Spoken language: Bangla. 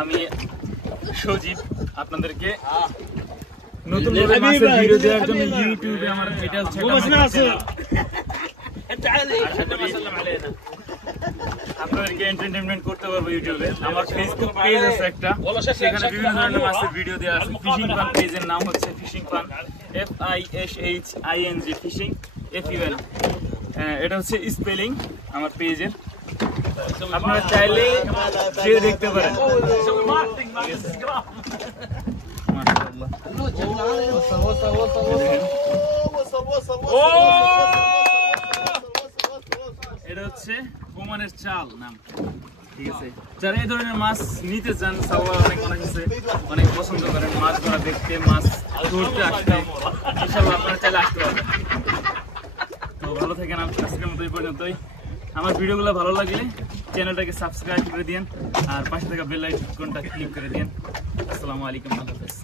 আমি সজীব আপনাদেরকে নতুন করে মাছের ভিডিও দেওয়ার জন্য ইউটিউবে আমার এটা হচ্ছে আপনাদেরকে এন্টারটেইনমেন্ট করতে পারবো ইউটিউবে। আমার ফেসবুক পেজ আছে একটা, সেখানে বিভিন্ন ধরনের মাছের ভিডিও দেওয়া আছে। ফিশিং ফান পেজের নাম হচ্ছে fishing fun, FISHING fishing FUN, এটা হচ্ছে স্পেলিং আমার পেজের। আপনারা চাইলে যেয়ে দেখতে পারেন। এটা হচ্ছে ওমানের চাল নাম, ঠিক আছে। যারা এই ধরনের মাছ নিতে চান, সাওয়া অনেক আছে, অনেক পছন্দ করেন মাছ ধরা দেখতে, মাছ ধরতে আসতে, ইনশাআল্লাহ আপনারা চাইলে আসতে পারবেন। তো ভালো থাকেন, আজকের মতো এই পর্যন্তই। আমার ভিডিওগুলো ভালো লাগলে চ্যানেলটাকে সাবস্ক্রাইব করে দিন আর পাশে থাকা বেল আইকনটা ক্লিক করে দিন। আসসালামু আলাইকুম, আল্লাহ হাফেজ।